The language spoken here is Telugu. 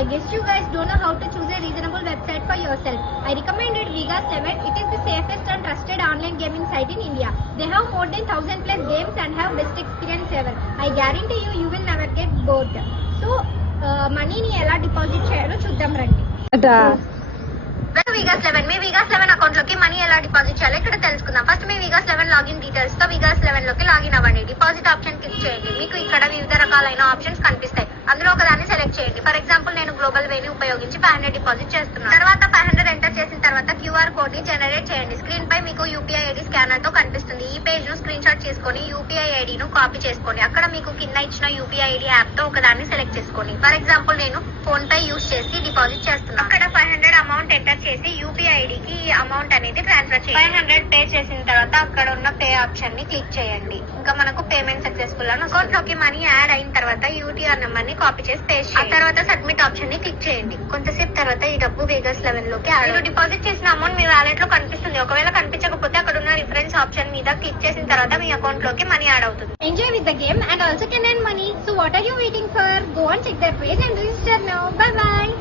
I guess you guys don't know how to choose a reasonable website for yourself. I recommended Vegas 7. It is the safest and trusted online gaming site in India. They have more than 1000 plus games and have best experience ever. I guarantee you will never get bored. So, మనీని ఎలా డిపాజిట్ చేయాలో చూద్దాం రండి. Vegas 11 మీ Vegas 11 అకౌంట్ లోకి మనీ ఎలా డిపాజిట్ చేయాలో ఇక్కడ తెలుసుకుందాం. ఫస్ట్ మీ Vegas 11 లాగిన్ డీటెయిల్స్ తో Vegas 11 లోకి లాగిన్ అవ్వండి. డిపాజిట్ ఆప్షన్ క్లిక్ చేయండి. మీకు ఇక్కడ వివిధ రకాలైన ఆప్షన్స్ కనిపిస్తాయి. అందులో ఒకదాన్ని సెలెక్ట్ చేయండి. ఫర్ ఎగ్జాంపుల్ నేను గ్లోబల్ వేని ఉపయోగించి 500 డిపాజిట్ చేస్తున్నాను. తర్వాత 500 ఎంటర్ చేసిన తర్వాత క్యూఆర్ కోడ్ ని జనరేట్ చేయండి. స్క్రీన్ పై మీకు యూపీఐ ఐడి స్కానర్ తో కనిపిస్తుంది. ఈ పేజ్ ను స్క్రీన్ షాట్ చేసుకొని యూపీఐ ఐడి ను కాపీ చేసుకోండి. అక్కడ మీకు కింద ఇచ్చిన యూపీఐ ఐడి యాప్ తో ఒకదాన్ని సెలెక్ట్ చేసుకోండి. ఫర్ ఎగ్జాంపుల్ నేను ఫోన్ పే యూస్ చేసి డిపాజిట్ చేస్తున్నాను. అక్కడ 500 అమౌంట్ ఎంటర్ చేసి యూపీఐ ఐడికి అమౌంట్ అనేది ట్రాన్స్ఫర్ చేయండి. 500 పే చేసిన తర్వాత అక్కడ ఉన్న పే ఆప్షన్ ని క్లిక్ చేయండి. ఇంకా మనకు పేమెంట్ సక్సెస్ఫుల్ అని అకౌంట్ లోకి మనీ యాడ్ అయిన తర్వాత యూటీఆర్ నెంబర్ ని కాపీ చేసి పేస్ట్ చేయండి. ఆ తర్వాత సబ్మిట్ ఆప్షన్ ని క్లిక్ చేయండి. కొంతసేపు తర్వాత ఈ డబ్బు Vegas 11 లోకి మీరు డిపాజిట్ చేసిన అమౌంట్ మీ వాలెట్ లో కనిపిస్తుంది. ఒకవేళ కనిపించకపోతే అక్కడ ఉన్న రిఫరెన్స్ ఆప్షన్ మీద క్లిక్ చేసిన తర్వాత మీ అకౌంట్ లోకి మనీ యాడ్ అవుతుంది. Enjoy with the game and also can earn money. So what are you waiting for? Go and check that page and register now. Bye by.